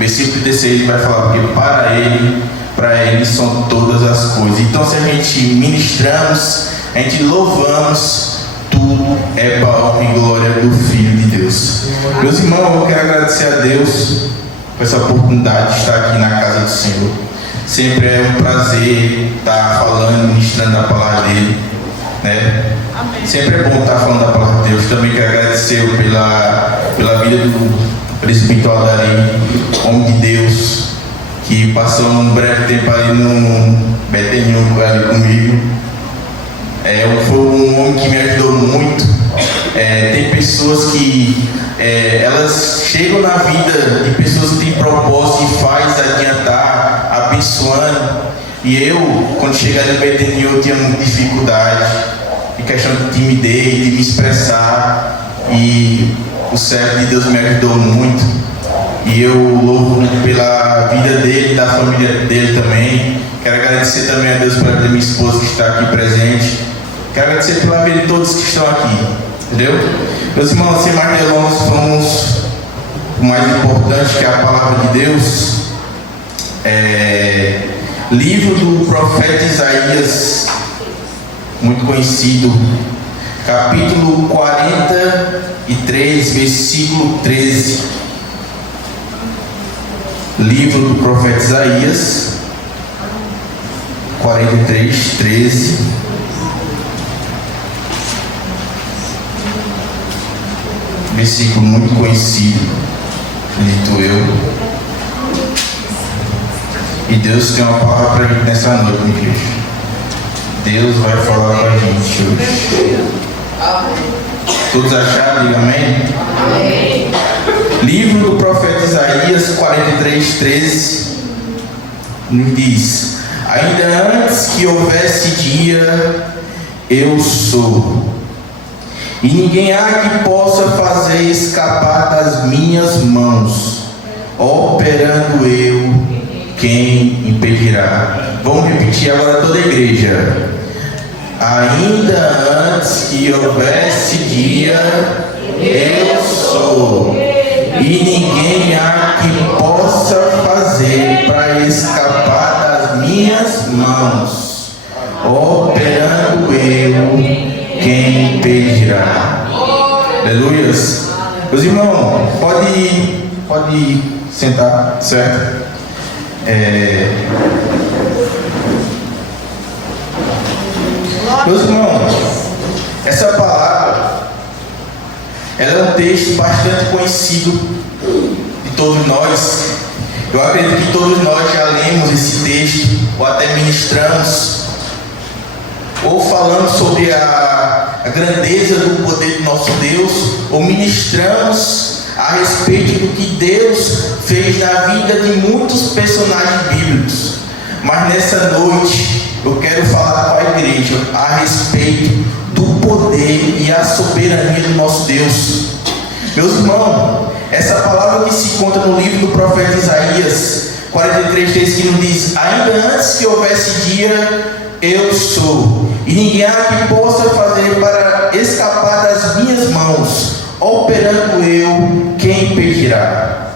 Versículo 16 vai falar, porque para ele são todas as coisas. Então, se a gente ministramos, a gente louvamos, tudo é para a honra e glória do Filho de Deus. Meus irmãos, eu quero agradecer a Deus por essa oportunidade de estar aqui na casa do Senhor. Sempre é um prazer estar falando, ministrando a palavra dele, né? Amém. Sempre é bom estar falando da palavra de Deus. Também quero agradecer pela vida do presbítero Adari, homem de Deus, que passou um breve tempo ali no Betenho ali comigo. Foi um homem que me ajudou muito. Tem pessoas que elas chegam na vida de pessoas que têm propósito e faz adiantar, abençoando. E eu, quando cheguei no Betenho, eu tinha muita dificuldade em questão de timidez, de me expressar. E o servo de Deus me ajudou muito. E eu louvo pela vida dele, da família dele também. Quero agradecer também a Deus pela vida da minha esposa que está aqui presente. Quero agradecer pela vida de todos que estão aqui. Entendeu? Meus irmãos, sem mais delongas, vamos o mais importante, que é a palavra de Deus. Livro do profeta Isaías, muito conhecido, capítulo 43, versículo 13. Livro do profeta Isaías, 43, 13. Versículo muito conhecido, dito eu. E Deus tem uma palavra para a gente nessa noite, minha igreja. Deus vai falar com a gente hoje. Todos acharam? Diga amém? Amém. Livro do profeta Isaías 43, 13 nos diz: ainda antes que houvesse dia, eu sou, e ninguém há que possa fazer escapar das minhas mãos. Operando eu, quem impedirá? Vamos repetir agora toda a igreja. Ainda antes que houvesse dia, eu sou, e ninguém há que possa fazer para escapar das minhas mãos. Operando eu, quem impedirá? Aleluias. Meus irmãos, pode sentar, certo? Meus irmãos, essa palavra ela é um texto bastante conhecido de todos nós. Eu acredito que todos nós já lemos esse texto, ou até ministramos, ou falamos sobre a grandeza do poder do nosso Deus, ou ministramos a respeito do que Deus fez na vida de muitos personagens bíblicos. Mas nessa noite eu quero falar com a igreja a respeito do poder e a soberania do nosso Deus. Meus irmãos, essa palavra que se encontra no livro do profeta Isaías 43, 13, diz: ainda antes que houvesse dia, eu sou, e ninguém há que possa fazer para escapar das minhas mãos. Operando eu, quem impedirá?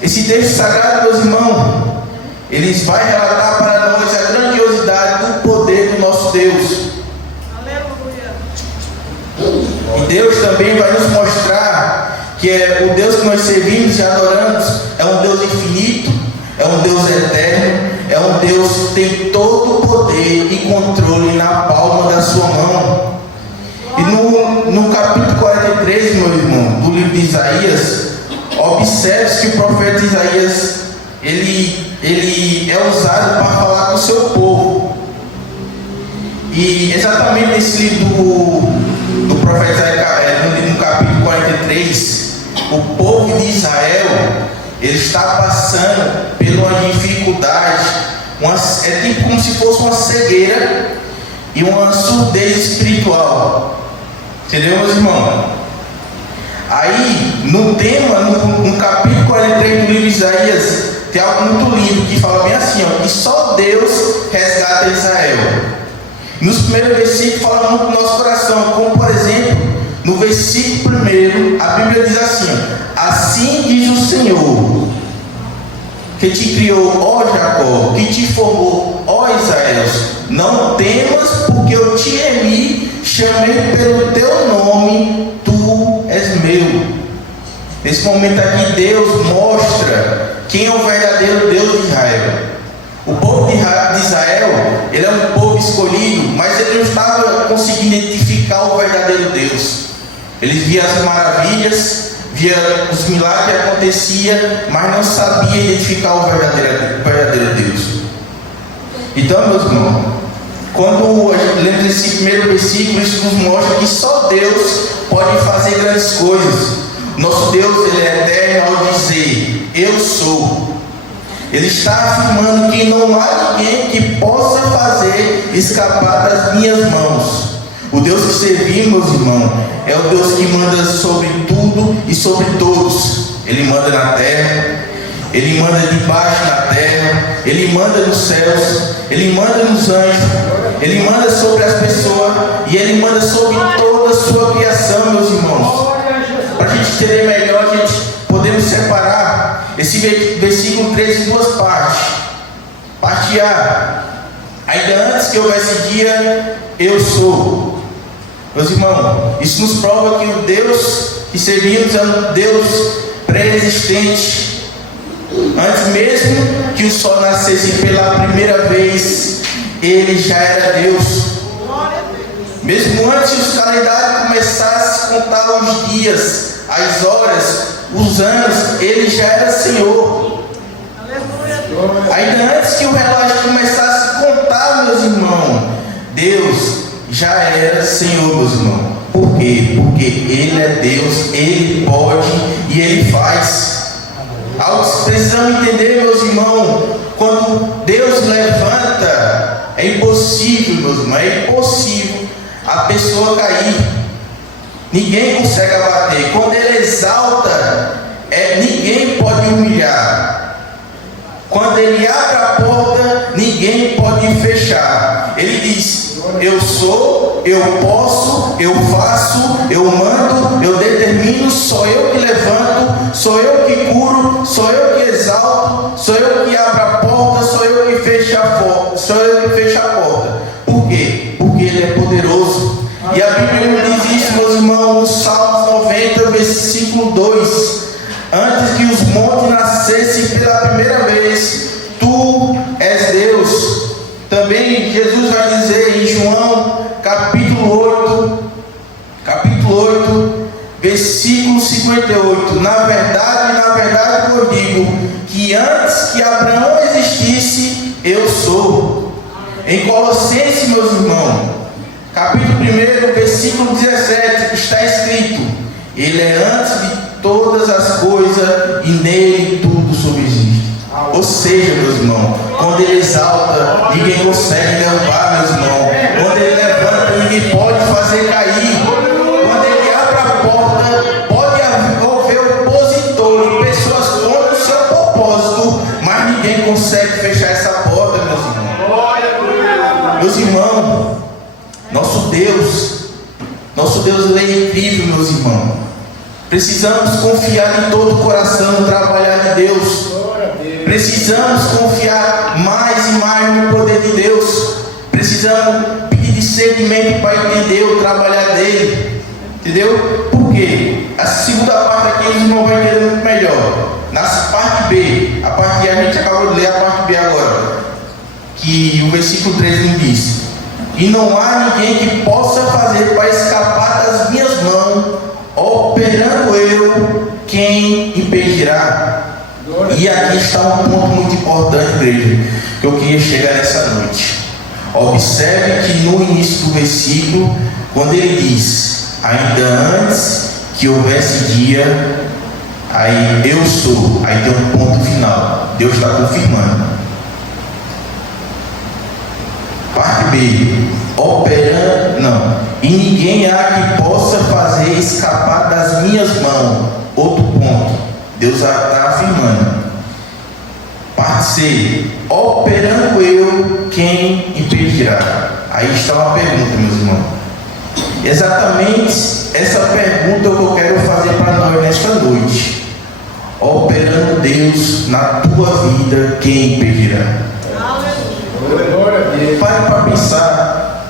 Esse texto sagrado, meus irmãos, ele vai relatar para nós a grandiosidade do poder do nosso Deus. Aleluia. E Deus também vai nos mostrar que o Deus que nós servimos e adoramos é um Deus infinito, é um Deus eterno, é um Deus que tem todo o poder e controle na palma da sua mão. E no capítulo 43, meu irmão, do livro de Isaías, observe que o profeta Isaías ele é usado para falar com o seu povo. E exatamente nesse livro do profeta Isaías, no capítulo 43, o povo de Israel ele está passando por uma dificuldade, é tipo como se fosse uma cegueira e uma surdez espiritual. Entendeu, meus irmãos? Aí, no capítulo 43 do livro de Isaías, tem algo muito lindo que fala bem assim, que só Deus resgata Israel. Nos primeiros versículos fala muito do nosso coração, como por exemplo, no versículo 1, a Bíblia diz assim: assim diz o Senhor, que te criou, ó Jacó, que te formou, ó Israel, não temas, porque eu te remi, chamei pelo teu nome, tu és meu. Nesse momento aqui, Deus mostra quem é o verdadeiro Deus de Israel. O povo de Israel, ele é um povo escolhido, mas ele não estava conseguindo identificar o verdadeiro Deus. Eles viam as maravilhas, via os milagres que aconteciam, mas não sabia identificar o verdadeiro Deus. Então, meus irmãos, quando a gente lê esse primeiro versículo, isso nos mostra que só Deus pode fazer grandes coisas. Nosso Deus, ele é eterno ao dizer, eu sou. Ele está afirmando que não há ninguém que possa fazer escapar das minhas mãos. O Deus que servimos, irmão, é o Deus que manda sobre tudo e sobre todos. Ele manda na terra, Ele manda debaixo da terra, Ele manda nos céus, Ele manda nos anjos, Ele manda sobre as pessoas e Ele manda sobre toda a sua criação, meus irmãos. Para a gente entender melhor, a gente podemos separar esse versículo 3 em duas partes. Parte A: ainda antes que houvesse dia, eu sou. Meus irmãos, isso nos prova que o Deus que servimos é um Deus pré-existente. Antes mesmo que o sol nascesse pela primeira vez, Ele já era Deus. Mesmo antes que os calendários começassem a contar os dias, as horas, os anos, Ele já era Senhor. Ainda antes que o relógio começasse a contar, meus irmãos, Deus já era Senhor, meus irmãos. Por quê? Porque Ele é Deus, Ele pode e Ele faz. Algo que precisamos entender, meus irmãos, quando Deus levanta, é impossível, meus irmãos, é impossível a pessoa cair. Ninguém consegue abater. Quando Ele exalta, ninguém pode humilhar. Quando Ele abre a porta, ninguém pode fechar. Ele diz, eu sou, eu posso, eu faço, eu mando, eu determino, sou eu que levanto, sou eu que curo, sou eu que exalto, sou eu que abro a porta, sou eu que fecho a porta, sou eu que fecho a porta. Por quê? Porque Ele é poderoso. E a Bíblia diz isso, meus irmãos, no Salmo 90, versículo 2. Antes que os montes nascessem pela primeira vez, Tu és Deus. Também Jesus vai dizer em João, capítulo 8, versículo 58. Na verdade eu digo, que antes que Abraão existisse, eu sou. Em Colossenses, meus irmãos, capítulo 1, versículo 17, está escrito, Ele é antes de todas as coisas e nele tudo subsiste. Ou seja, meus irmãos, quando Ele exalta, ninguém consegue derrubar, meus irmãos. Quando Ele levanta, ninguém pode fazer cair. Quando Ele abre a porta, pode haver opositor e pessoas contra o seu propósito, mas ninguém consegue fechar essa porta, meus irmãos. Meus irmãos, nosso Deus ele é incrível, meus irmãos. Precisamos confiar em todo o coração no trabalhar de Deus. Precisamos confiar mais e mais no poder de Deus. Precisamos pedir discernimento para entender o trabalhar dele. Entendeu? Por quê? A segunda parte aqui os irmãos vão entender muito melhor. Na parte B, a parte A gente acabou de ler a parte B agora, que o versículo 13 nos diz: e não há ninguém que possa fazer para escapar das minhas mãos, operando eu, quem impedirá? E aqui está um ponto muito importante, igreja, que eu queria chegar nessa noite. Observe que no início do versículo, quando ele diz, ainda antes que houvesse dia, aí eu sou, aí tem um ponto final, Deus está confirmando. Parte B, operando, não, e ninguém há que possa fazer escapar das minhas mãos. Outro ponto, Deus está afirmando. Parte C, operando eu, quem impedirá? Aí está uma pergunta, meus irmãos. Exatamente essa pergunta que eu quero fazer para nós nesta noite. operando Deus na tua vida, quem impedirá? Pare para pensar.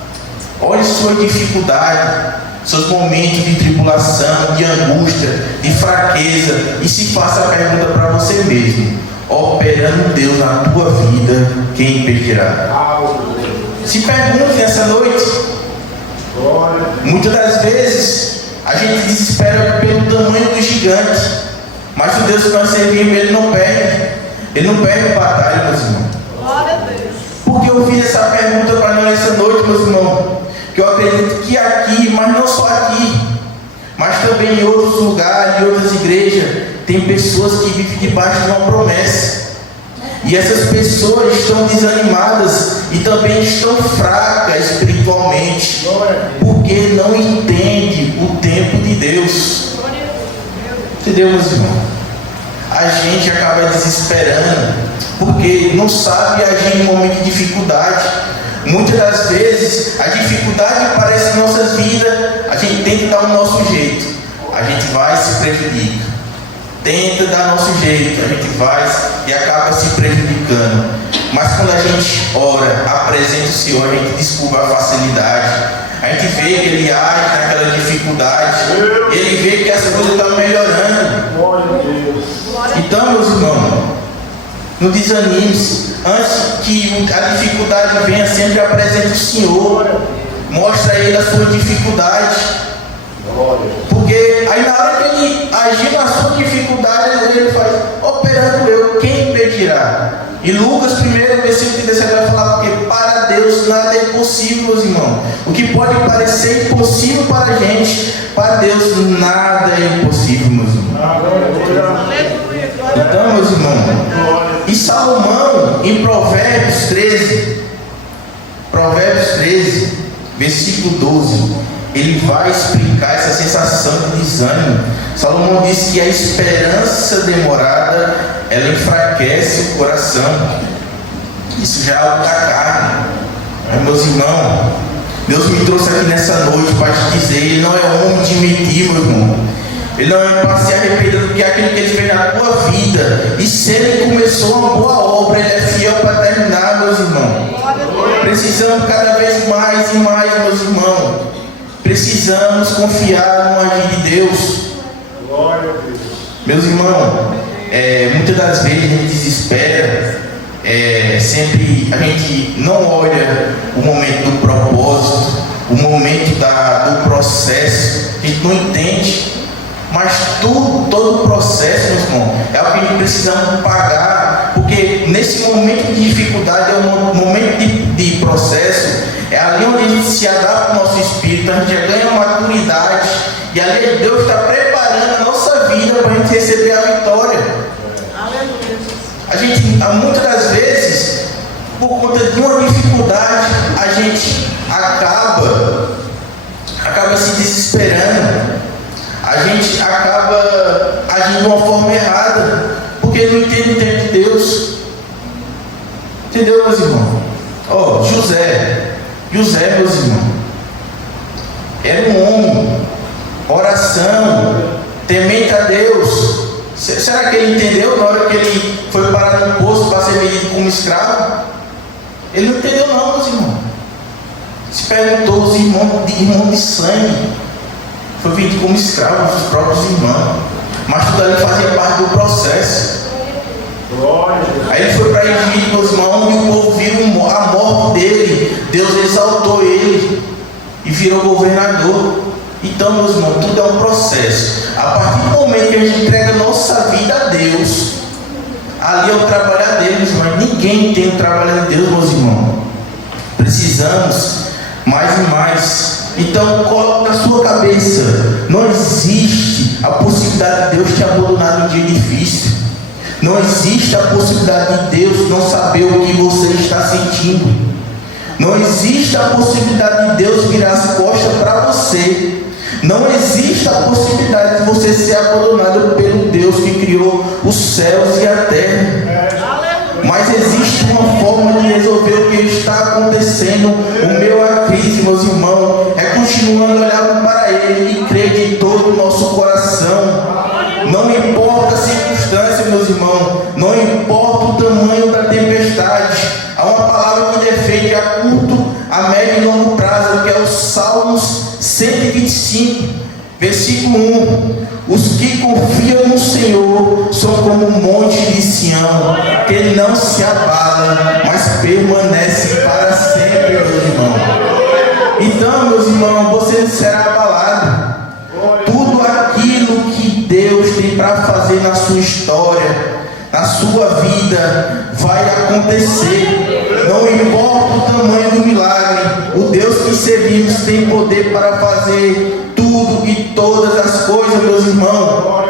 Olhe sua dificuldade, seus momentos de tribulação, de angústia, de fraqueza, e se faça a pergunta para você mesmo: operando Deus na tua vida, quem impedirá? Se pergunte nessa noite. Muitas das vezes a gente desespera pelo tamanho do gigante, mas o Deus que nós servimos, Ele não perde batalha, meus irmãos. Porque eu fiz essa pergunta para nós essa noite, meus irmãos, que eu acredito que aqui, mas não só aqui, mas também em outros lugares, em outras igrejas, tem pessoas que vivem debaixo de uma promessa, e essas pessoas estão desanimadas e também estão fracas espiritualmente, porque não entendem o tempo de Deus. Entendeu, meus irmãos? A gente acaba desesperando porque não sabe agir em momento de dificuldade. Muitas das vezes a dificuldade aparece em nossas vidas, a gente tenta dar o nosso jeito, a gente vai e se prejudica. Tenta dar nosso jeito, a gente vai e acaba se prejudicando. Mas quando a gente ora, apresenta o Senhor, a gente descobre a facilidade. A gente vê que Ele age naquela dificuldade, Ele vê que as coisas estão melhorando. Então, meus irmãos, não desanime-se. Antes que a dificuldade venha, sempre apresente o Senhor. Mostra a Ele a sua dificuldade. Porque aí na hora que Ele agir na sua dificuldade, Ele faz: operando eu, quem impedirá? E Lucas 1, versículo 17 vai falar: porque para Deus nada é impossível, meus irmãos. O que pode parecer impossível para a gente, para Deus nada é impossível, meus irmãos. Então, meus irmãos, e Salomão, em Provérbios 13, versículo 12, ele vai explicar essa sensação de desânimo. Salomão diz que a esperança demorada, ela enfraquece o coração. Isso já é algo da carne. Mas, meus irmãos, Deus me trouxe aqui nessa noite para te dizer: Ele não é homem de mentir, meu irmão. Ele não é para se arrepender do que é aquilo que Ele fez na tua vida. E se Ele começou uma boa obra, Ele é fiel para terminar, meus irmãos. Precisamos cada vez mais e mais, meus irmãos. Precisamos confiar no agir de Deus. Meus irmãos, muitas das vezes a gente desespera. Sempre a gente não olha o momento do propósito, o momento do processo. A gente não entende. Mas todo o processo, meu irmão, é o que a gente precisa pagar, porque nesse momento de dificuldade, é um momento de processo, é ali onde a gente se adapta ao nosso espírito, a gente já ganha maturidade, e ali Deus está preparando a nossa vida para a gente receber a vitória. A gente, muitas das vezes, por conta de uma dificuldade, a gente acaba se desesperando. A gente acaba agindo de uma forma errada, porque não entende o tempo de Deus. Entendeu, meus irmãos? José, meus irmãos, era um homem, oração, temente a Deus. Será que ele entendeu na hora que ele foi parar no posto para ser vendido como escravo? Ele não entendeu, não, meus irmãos. Se perguntou os irmãos de sangue. Foi vendido como escravo dos próprios irmãos, mas tudo ali fazia parte do processo. Aí ele foi para Egito, meus irmãos, e o povo viu a morte dele. Deus exaltou ele e virou governador. Então, meus irmãos, tudo é um processo. A partir do momento que a gente entrega a nossa vida a Deus, ali é o trabalhar deles, mas ninguém tem o trabalho de Deus, meus irmãos. Precisamos mais e mais. Então, coloque na sua cabeça: não existe a possibilidade de Deus te abandonar num dia difícil. Não existe a possibilidade de Deus não saber o que você está sentindo. Não existe a possibilidade de Deus virar as costas para você. Não existe a possibilidade de você ser abandonado pelo Deus que criou os céus e a terra. Mas existe uma forma de resolver o que está acontecendo. O meu a crise, meus irmãos, é continuando olhando para Ele e crer de todo o nosso coração. Não importa a circunstância. 21. Os que confiam no Senhor são como um monte de Sião, que não se abala, mas permanece para sempre, meus irmãos. Então, meus irmãos, você não será abalado. Tudo aquilo que Deus tem para fazer na sua história, na sua vida, vai acontecer. Não importa o tamanho do milagre, o Deus que servimos tem poder para fazer tudo e todas as coisas, meus irmãos.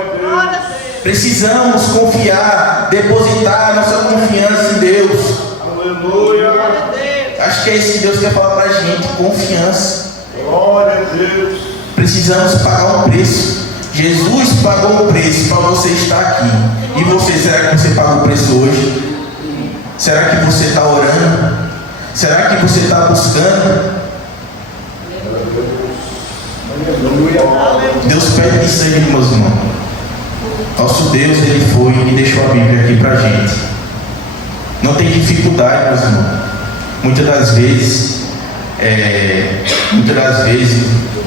Precisamos confiar, depositar nossa confiança em Deus. Aleluia. Acho que é isso que Deus quer falar para a gente, confiança. Glória a Deus. Precisamos pagar um preço. Jesus pagou um preço para você estar aqui. E você, será que você paga o preço hoje? Será que você está orando? Será que você está buscando? Deus pede isso aí, meus irmãos. Nosso Deus, Ele foi e deixou a Bíblia aqui para a gente. Não tem dificuldade, meus irmãos. Muitas das vezes,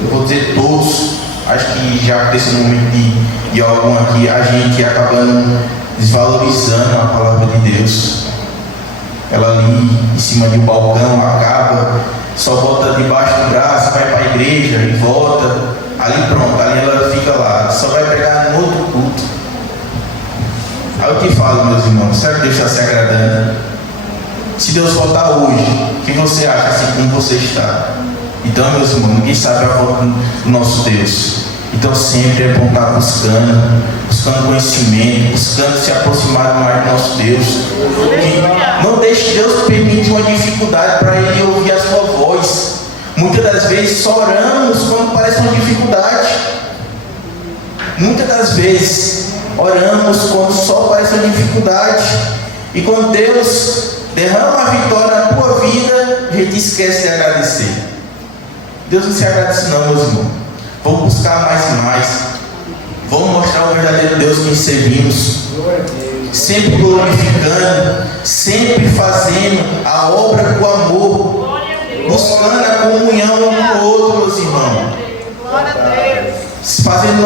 eu vou dizer todos, acho que já aconteceu no momento de algum aqui, a gente acabando desvalorizando a palavra de Deus. Ela ali em cima de um balcão acaba, só volta debaixo do braço, vai para a igreja e volta, ali pronto, ali ela fica lá, só vai pegar no outro culto. Aí eu te falo, meus irmãos, será que Deus está se agradando? Se Deus voltar hoje, o que você acha assim como você está? Então, meus irmãos, ninguém sabe a volta do nosso Deus. Então sempre é bom estar buscando conhecimento, buscando se aproximar mais do nosso Deus. Que não deixe Deus permitir uma dificuldade para Ele ouvir a sua voz. Muitas das vezes só oramos quando parece uma dificuldade. Muitas das vezes oramos quando só parece uma dificuldade. E quando Deus derrama a vitória na tua vida, a gente esquece de agradecer. Deus não se agradece não, meus irmãos. Vamos buscar mais e mais. Vamos mostrar o verdadeiro Deus que servimos. Sempre glorificando, sempre fazendo a obra com amor, buscando a comunhão um com o outro, meus irmãos. Fazendo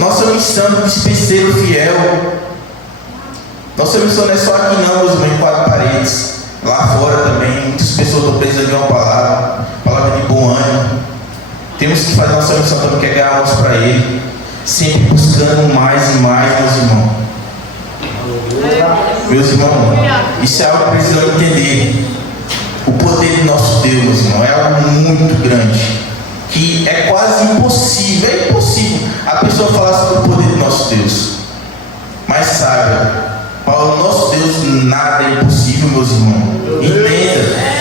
nossa missão de dispenseiro fiel. Nossa missão não é só aqui não, meus irmãos, em 4 paredes. Lá fora também, muitas pessoas estão precisando de uma palavra de bom ânimo. Temos que fazer nossa missão também, que é ganhar almas para Ele, sempre buscando mais e mais, meus irmãos. Meus irmãos, isso é algo que precisamos entender. O poder do nosso Deus, meus irmãos, é algo muito grande, que é quase impossível, é impossível a pessoa falar sobre o poder do nosso Deus. Mas saiba, para o nosso Deus nada é impossível, meus irmãos. Entenda.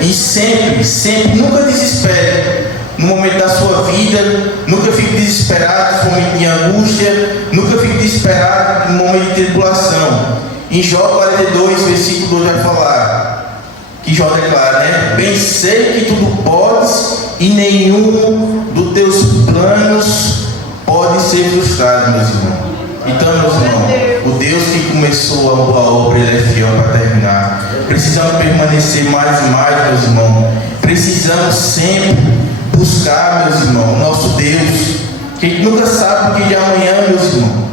E sempre, nunca desespere no momento da sua vida, nunca fique desesperado no momento de angústia, nunca fique desesperado no momento de tribulação. Em Jó 42, versículo 2 vai falar, que Jó declara, né? Bem sei que tudo podes e nenhum dos teus planos pode ser frustrado, meus irmãos. Então, meus irmãos, o Deus que começou a boa obra, Ele é fiel para terminar. Precisamos permanecer mais e mais, meus irmãos. Precisamos sempre buscar, meus irmãos, o nosso Deus, que a gente nunca sabe o que de amanhã, meus irmãos.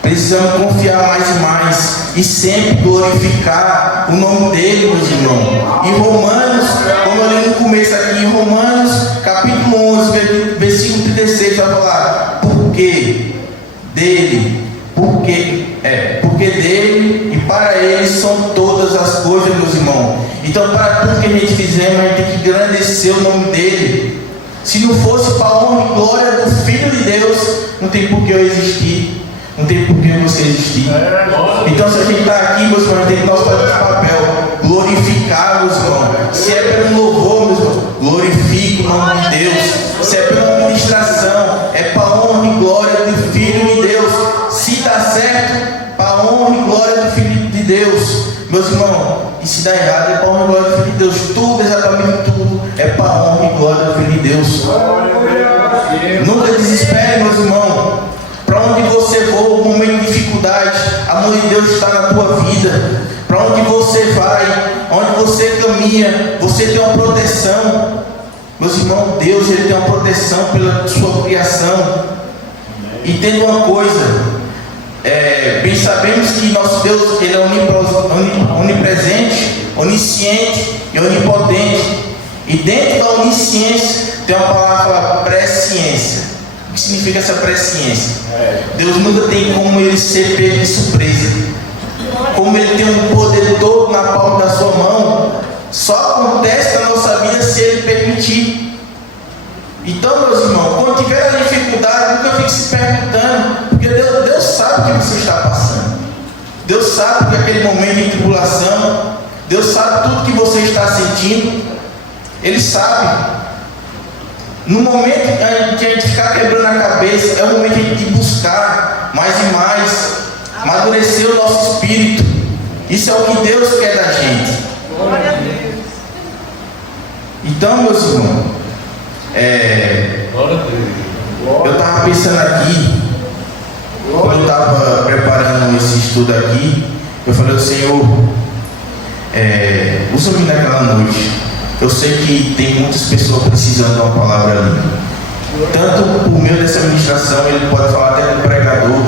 Precisamos confiar mais e mais e sempre glorificar o nome dEle, meus irmãos. Em Romanos, como eu li no começo aqui, em Romanos, capítulo 11, versículo 36, vai falar, porque dele e para ele são todas as coisas, meus irmãos. Então, para tudo que a gente fizer, a gente tem que engrandecer o nome dele. Se não fosse para a honra e glória do Filho de Deus, não tem por que eu existir, não tem por que você existir. Então, se a gente está aqui, meus irmãos, a gente tem que fazer esse papel, glorificar, meus irmãos. Se é pelo louvor, meus irmãos, glorifique o nome de Deus. Se é pela ministração, é para a honra e glória do Filho de Deus. Se dá certo, para a honra e glória do Filho de Deus, meus irmãos. E se dá errado, é para a honra e glória do Filho de Deus. Tudo, exatamente tudo, é para a honra e glória do Filho de Deus. Nunca desespere, meus irmãos. Para onde você for, no momento de dificuldade, a mão de Deus está na tua vida. Para onde você vai, onde você caminha, você tem uma proteção. Meus irmãos, Deus ele tem uma proteção pela sua criação. E tendo uma coisa, bem sabemos que nosso Deus ele é onipresente, onisciente e onipotente. E dentro da onisciência tem uma palavra presciência. O que significa essa presciência? Deus nunca tem como ele ser pego de surpresa. Como ele tem um poder todo na palma da sua mão, só acontece na nossa vida se ele permitir. Então, meus irmãos, quando tiver a dificuldade, nunca fique se perguntando, porque Deus sabe o que você está passando. Deus sabe que aquele momento de tribulação, Deus sabe tudo que você está sentindo. Ele sabe. No momento em que a gente ficar quebrando a cabeça, é o momento de buscar mais e mais, amadurecer o nosso espírito. Isso é o que Deus quer da gente. Glória a Deus. Então, meus irmãos, eu estava pensando aqui, quando eu estava preparando esse estudo aqui, eu falei ao Senhor, usa-me naquela noite. Eu sei que tem muitas pessoas precisando de uma palavra ali. Tanto por meio dessa ministração, ele pode falar até do pregador,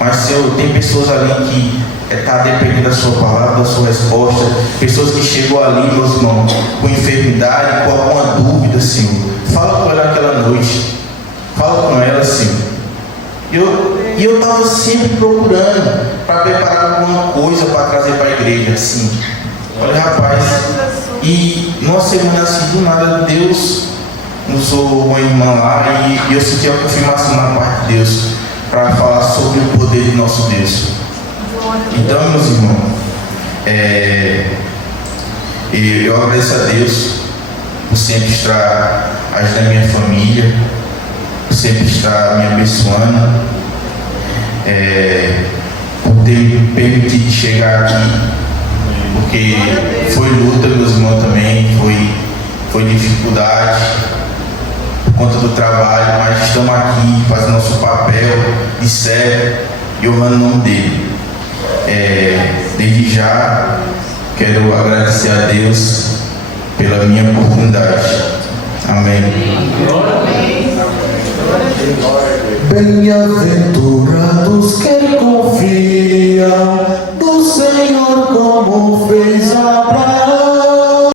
mas Senhor, tem pessoas ali que está dependendo da sua palavra, da sua resposta. Pessoas que chegam ali, meus irmãos, com enfermidade, com alguma dúvida, Senhor. Fala com ela naquela noite. Fala com ela, Senhor. E eu estava sempre procurando para preparar alguma coisa para trazer para a igreja, assim. Olha, rapaz. E numa semana assim, do nada, Deus usou uma irmã lá e eu senti a confirmação na parte de Deus para falar sobre o poder de nosso Deus. Então, meus irmãos, eu agradeço a Deus por sempre estar ajudando a minha família, por sempre estar me abençoando, por ter me permitido chegar aqui. Porque foi luta, meus irmãos, também, foi dificuldade por conta do trabalho, mas estamos aqui fazendo nosso papel de servo e honrando o nome dele. Desde já quero agradecer a Deus pela minha oportunidade. Amém. Bem-aventurado